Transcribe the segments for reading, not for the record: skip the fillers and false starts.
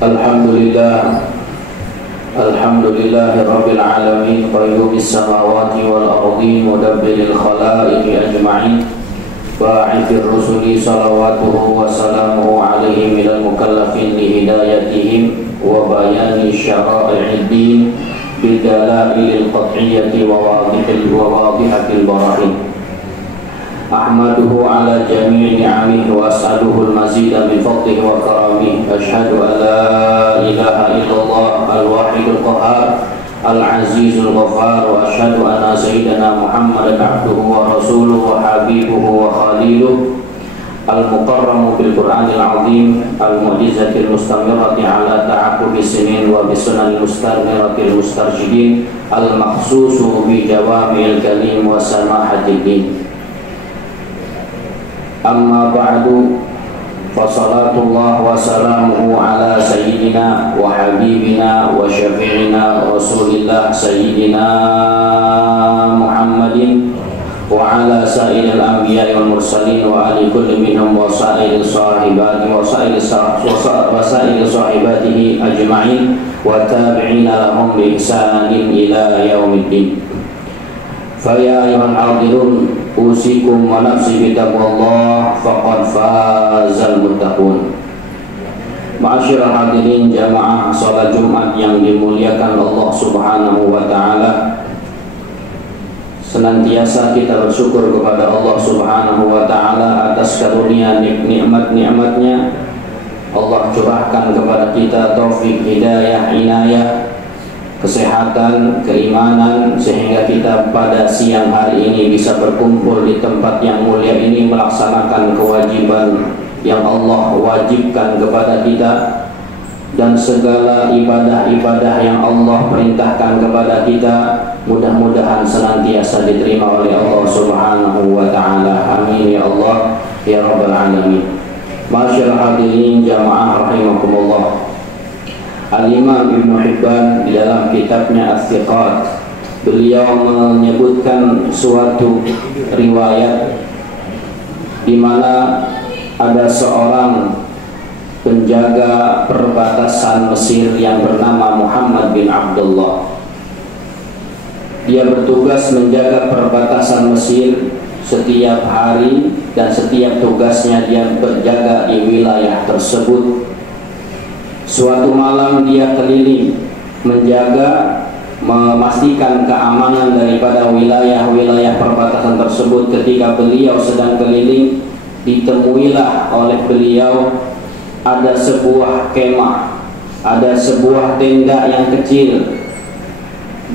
Alhamdulillah Rabbil alamin qayyumis samawati wal ardi mudabbiril khalaiqi ajma'in ba'ithir rusuli salawatuhu wa salamuhu alaihim minal mukallafin li hidayatihim wa bayani syara'i'id din bidalailil qat'iyyati wa wadihatil barahin. Ahmaduhu ala jami'i ni'amihi wa as'aluhu al-mazida min fadlihi wa karamihi. Ashhadu an la ilaha illallah al-wahidul qahhar al-azizul ghaffar wa ashhadu anna sayyidana Muhammadan abduhu wa rasuluhu wa habibuhu wa khaliluhu al-mukarramu bil Qur'anil azim al-mu'jizatil mustamirrati ala ta'aqubi sinin wa bisunanil mustamiratil mustarsyidin al-makhsusu bi jawami'il kalim wa samahatid din. Amma ba'du, fasalatullah wa salamuhu ala sayyidina wa habibina wa syafi'ina rasulillah sayyidina Muhammadin wa ala sa'iril anbiya wal mursalin wa ali kulli minhum wa sa'iril sahibati wa sa'iril sahibatihi ajma'in wa tabi'ina lahum bi ihsanin ila yaumiddin. Faya ayuhan hadirun usikum wa nafsi bitaqwallah faqad fazal muttaqun. Ma'asyiral hadirin jamaah salat Jumat yang dimuliakan Allah Subhanahu wa taala. Senantiasa kita bersyukur kepada Allah Subhanahu wa taala atas karunia nikmat-nikmatnya. Allah curahkan kepada kita taufik, hidayah, inayah, kesehatan, keimanan, sehingga kita pada siang hari ini bisa berkumpul di tempat yang mulia ini melaksanakan kewajiban yang Allah wajibkan kepada kita, dan segala ibadah-ibadah yang Allah perintahkan kepada kita mudah-mudahan senantiasa diterima oleh Allah Subhanahu wa taala. Amin ya Allah ya rabbal alamin. Masyaallah hadirin jamaah rahimakumullah. Al-Imam Ibn Hibban di dalam kitabnya As-Siqat, beliau menyebutkan suatu riwayat di mana ada seorang penjaga perbatasan Mesir yang bernama Muhammad bin Abdullah. Dia bertugas menjaga perbatasan Mesir setiap hari, dan setiap tugasnya dia berjaga di wilayah tersebut. Suatu malam dia keliling menjaga, memastikan keamanan daripada wilayah-wilayah perbatasan tersebut. Ketika beliau sedang keliling, ditemuilah oleh beliau ada sebuah kemah, ada sebuah tenda yang kecil,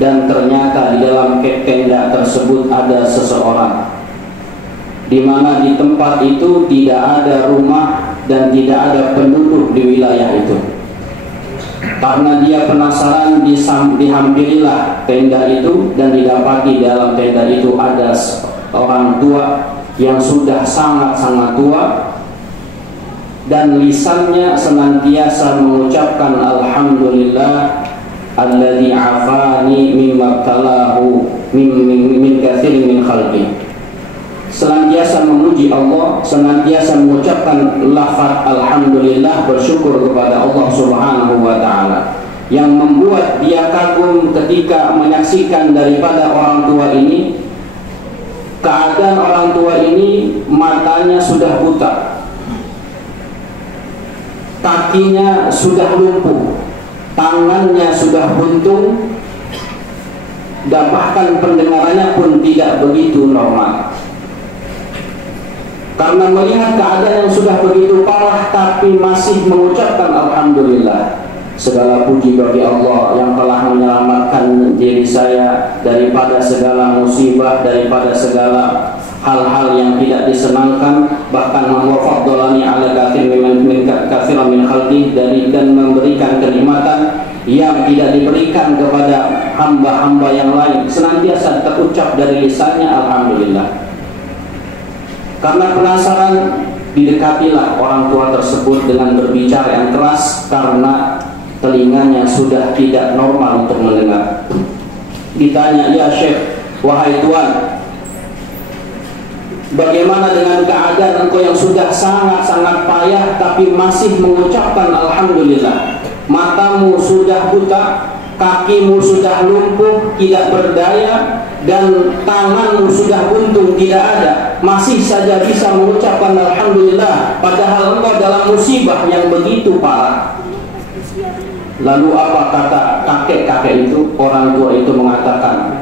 dan ternyata di dalam tenda tersebut ada seseorang, di mana di tempat itu tidak ada rumah dan tidak ada penduduk di wilayah itu. Karena dia penasaran, dihampirilah tenda itu, dan didapati dalam tenda itu ada orang tua yang sudah sangat-sangat tua, dan lisannya senantiasa mengucapkan alhamdulillah alladzi afani mimma talahu min katsirin min khalqi. Senantiasa memuji Allah, senantiasa mengucapkan lafaz alhamdulillah, bersyukur kepada Allah Subhanahu wa taala, yang membuat dia kagum ketika menyaksikan daripada orang tua ini. Keadaan orang tua ini, matanya sudah buta, kakinya sudah lumpuh, tangannya sudah buntung, dan bahkan pendengarannya pun tidak begitu normal. Karena melihat keadaan yang sudah begitu parah, tapi masih mengucapkan alhamdulillah. Segala puji bagi Allah yang telah menyelamatkan diri saya daripada segala musibah, daripada segala hal-hal yang tidak disenangkan, bahkan memfaddalani ala katsirin min khalqi, dan memberikan kenikmatan yang tidak diberikan kepada hamba-hamba yang lain. Senantiasa terucap dari lisannya alhamdulillah. Karena penasaran, didekatilah orang tua tersebut dengan berbicara yang keras, karena telinganya sudah tidak normal untuk mendengar. Ditanya, ya Syekh, wahai Tuan, bagaimana dengan keadaan engkau yang sudah sangat-sangat payah tapi masih mengucapkan alhamdulillah? matamu sudah buta, kakimu sudah lumpuh, tidak berdaya, dan tanganmu sudah buntung, tidak ada, masih saja bisa mengucapkan alhamdulillah, padahal engkau dalam musibah yang begitu parah. Lalu apa kata kakek-kakek itu? Orang tua itu mengatakan,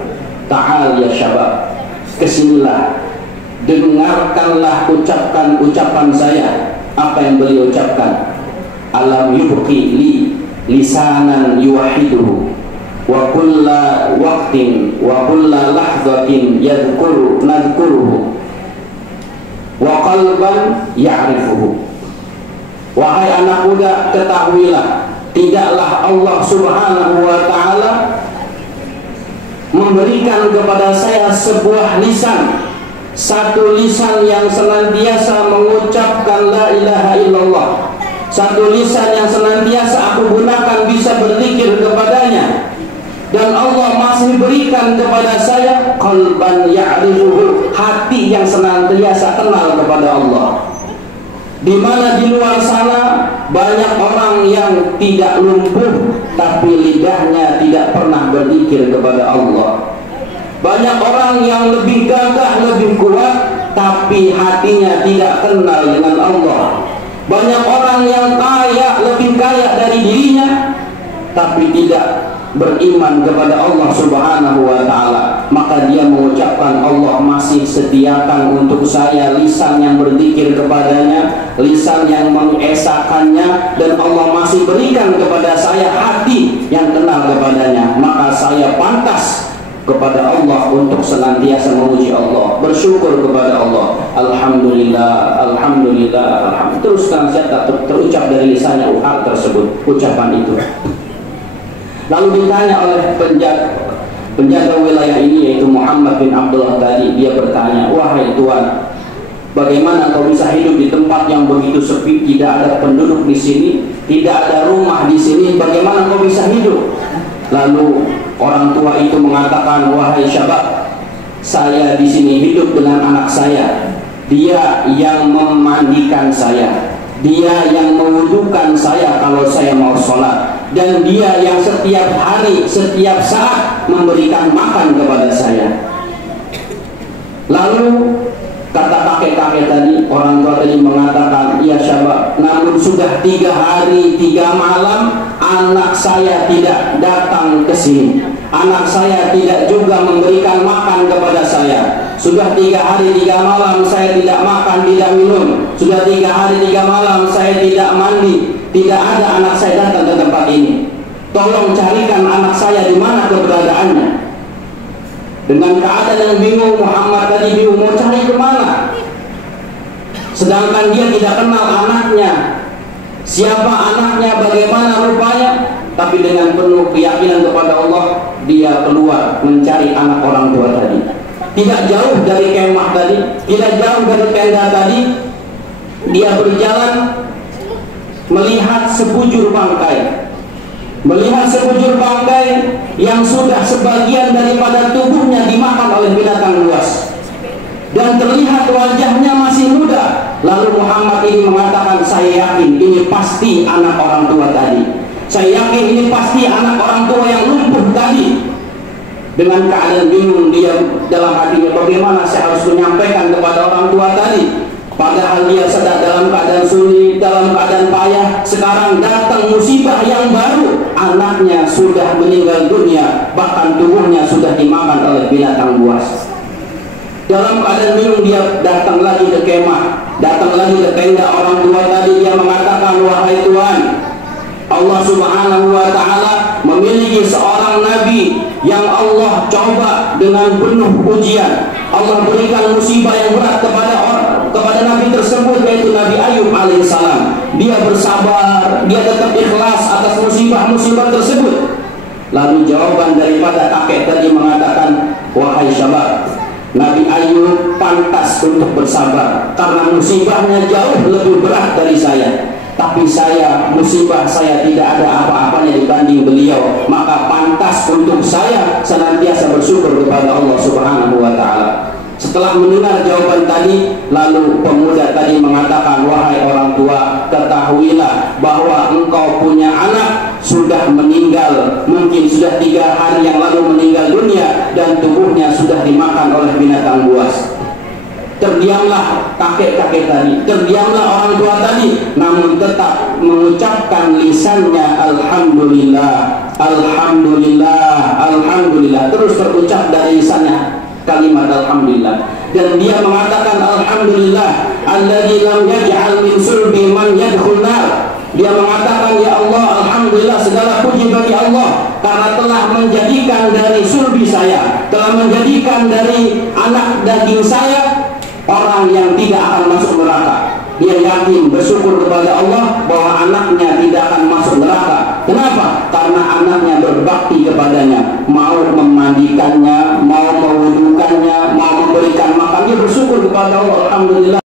ta'al ya syabab, kesinilah, dengarkanlah ucapan saya. Apa yang beliau ucapkan? Alam yubqi li lisanan yuwahiduhu wa kulla waqtin wa kulla lahzatin nadhkuruhu wa qalban ya'rifuhu. Wahai anak muda, ketahuilah, tidaklah Allah subhanahu wa ta'ala memberikan kepada saya sebuah lisan, satu lisan yang senantiasa mengucapkan la ilaha illallah, satu lisan yang senantiasa aku gunakan bisa berzikir kepadanya, dan Allah masih berikan kepada saya qalban ya'rifuhu, hati yang senantiasa kenal kepada Allah. Di mana di luar sana banyak orang yang tidak lumpuh tapi lidahnya tidak pernah berzikir kepada Allah. Banyak orang yang lebih gagah, lebih kuat, tapi hatinya tidak kenal dengan Allah. Banyak orang yang kaya, lebih kaya dari dirinya, tapi tidak beriman kepada Allah subhanahu wa ta'ala. Maka dia mengucapkan, Allah masih sediakan untuk saya lisan yang berzikir kepadanya, lisan yang mengesakannya, dan Allah masih berikan kepada saya hati yang kenal kepadanya. Maka saya pantas kepada Allah untuk senantiasa memuji Allah, bersyukur kepada Allah. Alhamdulillah, alhamdulillah, alhamdulillah. Terus senantiasa terucap dari lisannya hal tersebut, ucapan itu. Lalu ditanya oleh penjaga wilayah ini, yaitu Muhammad bin Abdullah tadi. Dia bertanya, wahai Tuan, bagaimana kau bisa hidup di tempat yang begitu sepi, tidak ada penduduk di sini, tidak ada rumah di sini, bagaimana kau bisa hidup? Lalu orang tua itu mengatakan, wahai syabab, saya di sini hidup dengan anak saya. Dia yang memandikan saya, dia yang mewudukan saya kalau saya mau sholat, dan dia yang setiap hari, setiap saat memberikan makan kepada saya. Lalu kata kakek-kakek tadi, orang tua tadi mengatakan, iya syabab, namun sudah 3 hari 3 malam anak saya tidak datang ke sini. Anak saya tidak juga memberikan makan kepada saya. Sudah 3 hari 3 malam saya tidak makan, tidak minum. Sudah 3 hari 3 malam saya tidak mandi. Tidak ada anak saya datang ke tempat ini. Tolong carikan anak saya di mana keberadaannya. Dengan keadaan yang bingung, Muhammad tadi bingung mau cari kemana. Sedangkan dia tidak kenal anaknya, siapa anaknya, bagaimana rupanya. Tapi dengan penuh keyakinan kepada Allah, dia keluar mencari anak orang tua tadi. Tidak jauh dari kemah tadi, tidak jauh dari tenda tadi, dia berjalan melihat sebujur bangkai. Melihat sebujur bangkai yang sudah sebagian daripada tubuhnya dimakan oleh binatang buas, dan terlihat wajahnya masih muda. Lalu Muhammad ini mengatakan, saya yakin ini pasti anak orang tua tadi. Saya yakin ini pasti anak orang tua yang lumpuh tadi. Dengan keadaan bingung dia dalam hatinya, bagaimana saya harus menyampaikan kepada orang tua tadi. Padahal dia sedang dalam keadaan sulit, dalam keadaan payah. Sekarang datang musibah yang baru, anaknya sudah meninggal dunia, bahkan tubuhnya sudah dimakan oleh binatang buas. Dalam keadaan bingung dia datang lagi ke kemah, datang lagi ke tenda orang tua tadi. Dia mengatakan, wahai Tuhan, Allah subhanahu wa ta'ala memiliki seorang nabi yang Allah coba dengan penuh ujian. Allah berikan musibah yang berat kepada nabi tersebut, yaitu Nabi Ayub alaihissalam. Dia bersabar, dia tetap ikhlas atas musibah-musibah tersebut. Lalu jawaban daripada kakek tadi mengatakan, wahai syabab, Nabi Ayub pantas untuk bersabar karena musibahnya jauh lebih berat dari saya. Tapi saya, musibah saya tidak ada apa-apanya dibanding beliau. Maka pantas untuk saya senantiasa bersyukur kepada Allah subhanahu wa ta'ala. Setelah mendengar jawaban tadi, lalu pemuda tadi mengatakan, wahai orang tua, ketahuilah bahwa engkau punya anak sudah meninggal, mungkin sudah 3 hari yang lalu meninggal dunia dan tubuhnya sudah dimakan oleh binatang buas. Terdiamlah kakek-kakek tadi, terdiamlah orang tua tadi, namun tetap mengucapkan lisannya alhamdulillah, alhamdulillah, alhamdulillah, terus terucap dari lisannya kalimat alhamdulillah. Dan dia mengatakan alhamdulillah alladzi lam yaj'al min sulbi man yadkhul nar. Dia mengatakan, ya Allah, alhamdulillah, segala puji bagi Allah karena telah menjadikan dari sulbi saya, telah menjadikan dari anak daging saya orang yang tidak akan masuk neraka. Dia yakin, bersyukur kepada Allah bahwa anaknya tidak akan masuk neraka. Kenapa? Karena anaknya berbakti kepadanya, mau memandikannya, mau mewudukannya, mau memberikan makan. Dia bersyukur kepada Allah, alhamdulillah,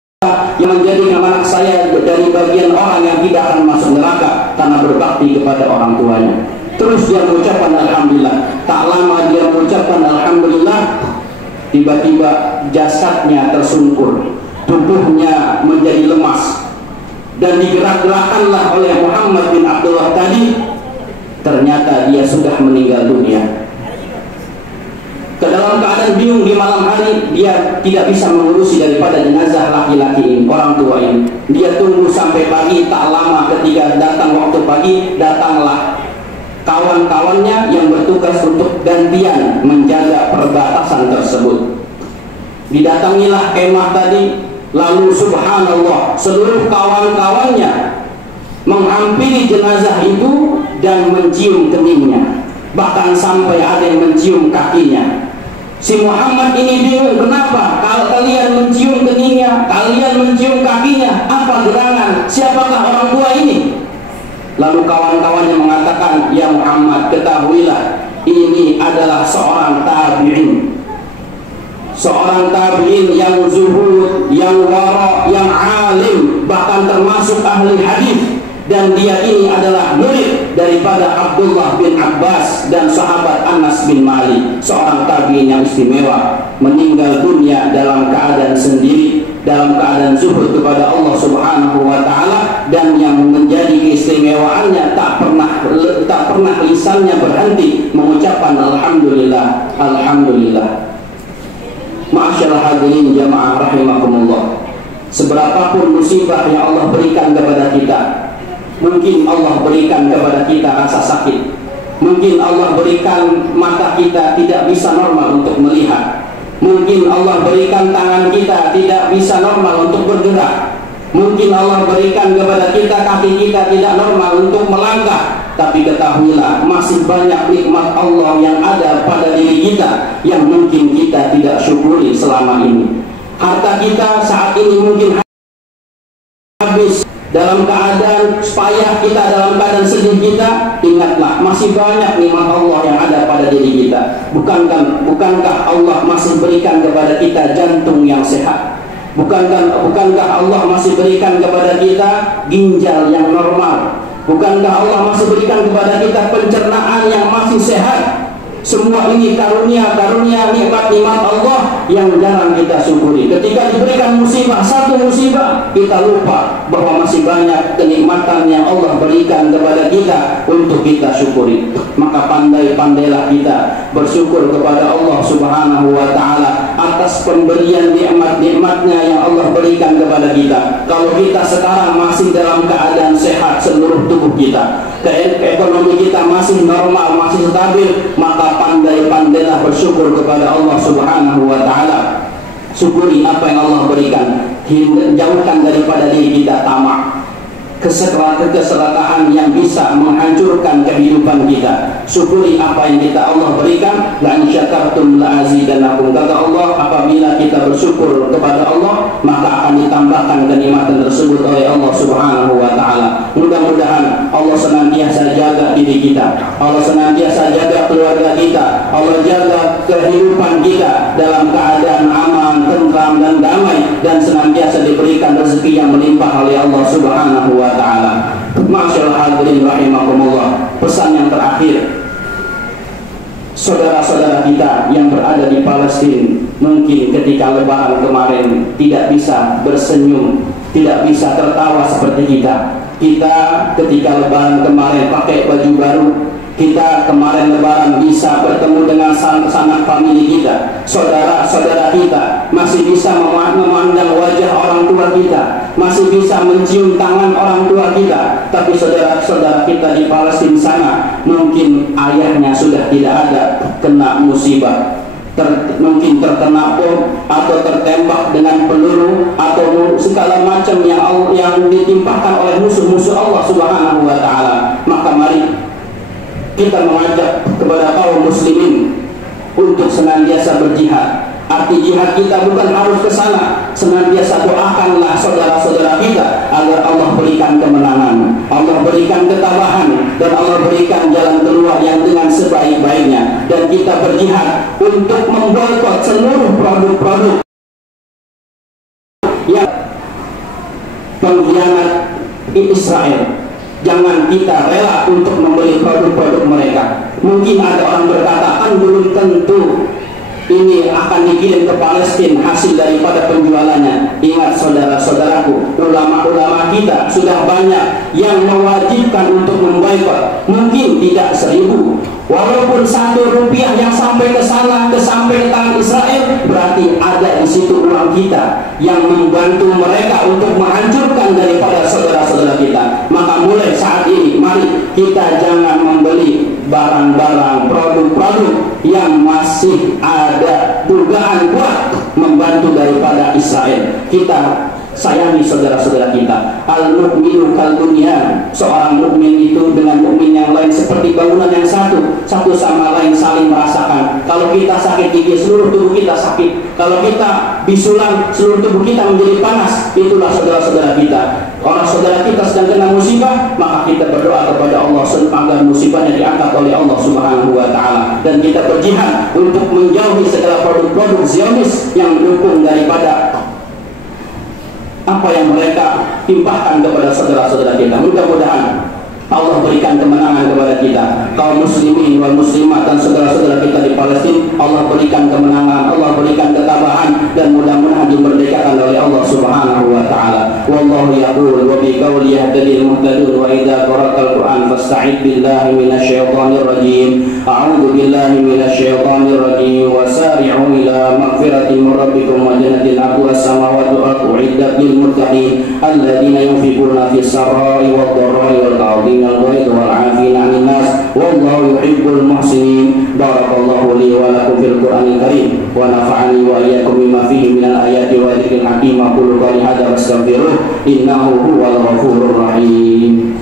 yang menjadikan anak saya dari bagian orang yang tidak akan masuk neraka karena berbakti kepada orang tuanya. Terus dia mengucapkan alhamdulillah. Tak lama dia mengucapkan alhamdulillah, tiba-tiba jasadnya tersungkur, tubuhnya menjadi lemas, dan digerak-gerakkanlah oleh Muhammad bin Abdullah tadi. Ternyata dia sudah meninggal dunia. Dalam keadaan bingung di malam hari, dia tidak bisa mengurusi daripada jenazah laki-laki ini, orang tua ini. Dia tunggu sampai pagi. Tak lama ketika datang waktu pagi, datanglah kawan-kawannya yang bertugas untuk gantian menjaga perbatasan tersebut. Didatangilah kemah tadi, lalu subhanallah, seluruh kawan-kawannya menghampiri jenazah itu dan mencium keningnya, bahkan sampai ada yang mencium kakinya. Si Muhammad ini bingung, kenapa? Kalau kalian mencium keningnya, kalian mencium kakinya, apa gerangan? Siapakah orang tua ini? Lalu kawan-kawannya mengatakan, ya Muhammad, ketahuilah, ini adalah seorang tabi'in, seorang tabi'in yang zuhud, yang wara, yang alim, bahkan termasuk ahli hadis. Dan dia ini adalah murid daripada Abdullah bin Abbas dan sahabat Anas bin Malik, seorang tabi'in yang istimewa, meninggal dunia dalam keadaan sendiri, dalam keadaan zuhud kepada Allah Subhanahu wa taala. Dan yang menjadi keistimewaannya, tak pernah lisannya berhenti mengucapkan alhamdulillah, alhamdulillah. Ma'asyiral hadirin jamaah rahimakumullah, seberapapun musibah yang Allah berikan kepada kita, mungkin Allah berikan kepada kita rasa sakit, mungkin Allah berikan mata kita tidak bisa normal untuk melihat, mungkin Allah berikan tangan kita tidak bisa normal untuk bergerak, mungkin Allah berikan kepada kita kaki kita tidak normal untuk melangkah. Tapi ketahuilah, masih banyak nikmat Allah yang ada pada diri kita yang mungkin kita tidak syukuri selama ini. Harta kita saat ini mungkin habis, dalam keadaan payah kita, dalam keadaan sedih kita. Ingatlah, masih banyak nikmat Allah yang ada pada diri kita. Bukankah Allah masih berikan kepada kita jantung yang sehat? Bukankah Allah masih berikan kepada kita ginjal yang normal? Bukankah Allah masih berikan kepada kita pencernaan yang masih sehat? Semua ini karunia-karunia, nikmat-nikmat Allah yang jarang kita syukuri. Ketika diberikan musibah, satu musibah, kita lupa bahwa masih banyak kenikmatan yang Allah berikan kepada kita untuk kita syukuri. Maka pandai-pandailah kita bersyukur kepada Allah Subhanahu wa taala atas pemberian nikmat-nikmatnya yang Allah berikan kepada kita. Kalau kita sekarang masih dalam keadaan sehat seluruh tubuh kita, ekonomi kita masih normal, masih stabil, maka pandai-pandailah bersyukur kepada Allah Subhanahu wa taala. Syukuri apa yang Allah berikan. Jauhkan daripada diri kita tamak, keserakahan yang bisa menghancurkan kehidupan kita. Syukuri apa yang Allah berikan. La in syakartum la azidannakum. Kata Allah, apabila kita bersyukur kepada Allah, maka akan ditambahkan kenikmatan tersebut oleh Allah Subhanahu wa taala. Mudah-mudahan Allah senantiasa jaga diri kita, Allah senantiasa jaga keluarga kita, Allah jaga kehidupan kita dalam keadaan aman, tentram dan damai, dan senantiasa diberikan rezeki yang melimpah oleh Allah Subhanahu wa taala. Ma'asyiral hadirin rahimakumullah, pesan yang terakhir, saudara-saudara kita yang berada di Palestina mungkin ketika lebaran kemarin tidak bisa bersenyum, tidak bisa tertawa seperti kita. Kita ketika lebaran kemarin pakai baju baru, kita kemarin lebaran bisa bertemu dengan sanak famili kita, saudara-saudara kita, masih bisa memandang wajah orang tua kita, masih bisa mencium tangan orang tua kita. Tapi saudara-saudara kita di Palestina sana, mungkin ayahnya sudah tidak ada, kena musibah, mungkin terkena bom atau tertembak dengan peluru atau segala macam yang ditimpakan oleh musuh-musuh Allah Subhanahu wa taala. Maka mari kita mengajak kepada kaum muslimin untuk senantiasa berjihad. Arti jihad kita bukan harus ke sana, senantiasa doakanlah saudara-saudara kita agar Allah berikan kemenangan, Allah berikan ketabahan, dan Allah berikan jalan keluar yang dengan sebaik-baiknya. Dan kita berjihad untuk memboikot seluruh produk-produk yang pengkhianat Israel. Jangan kita rela untuk membeli produk-produk mereka. Mungkin ada orang berkata, kan belum tentu ini akan dikirim ke Palestina hasil daripada penjualannya. Ingat saudara-saudaraku, ulama-ulama kita sudah banyak yang mewajibkan untuk memboikot. Mungkin tidak 1000, walaupun 1 rupiah yang sampai ke sana, sampai ke tangan Israel, berarti ada di situ uang kita yang membantu mereka untuk menghancurkan daripada saudara-saudara kita. Maka mulai saat ini, mari kita jangan membeli barang-barang, produk-produk yang masih ada dugaan kuat membantu daripada Israel. Kita sayangi saudara-saudara kita. Al-mu'minu kal bunyan. Seorang mukmin itu dengan mukmin yang lain seperti bangunan yang satu sama lain saling merasakan. Kalau kita sakit gigi, seluruh tubuh kita sakit. Kalau kita bisulan, seluruh tubuh kita menjadi panas. Itulah saudara-saudara kita. Kalau saudara kita sedang kena musibah, maka kita berdoa kepada Allah agar musibahnya diangkat oleh Allah Subhanahu wa taala, dan kita berjihad untuk menjauhi segala produk-produk Zionis yang mendukung daripada apa yang mereka timpahkan kepada saudara-saudara kita. Mudah-mudahan Allah berikan kemenangan kepada kita, kaum muslimin wal muslimat dan saudara-saudara kita di Palestina. Allah berikan kemenangan, Allah berikan ketabahan, dan mudah-mudahan dimerdekakan oleh Allah Subhanahu wa taala. Wallahu yaqul wa bi qawli yahdil muhtadun wa idza qara'al Qur'an fasta'id billahi minasyaitonir rajim. A'udzu billahi minasyaitonir rajim. Wasari'u ila maghfiratin min rabbikum wa jannatin 'arduhas samawati wal ardu 'iddat lil muttaqin alladziina yunfiquna fis sarra'i wad dharra'i wal kadhimin al-ghaidh wal 'afina 'anil nas wallahu yuhibbul muhsinin. Barakallahu li wa lakum fil Qur'anil karim wa nafa'ani wa iyyakum bima fihi minal ayati wa dzikril hakim. Aqulu qawli hadza wastaghfiruh innahu huwal ghafurur rahim.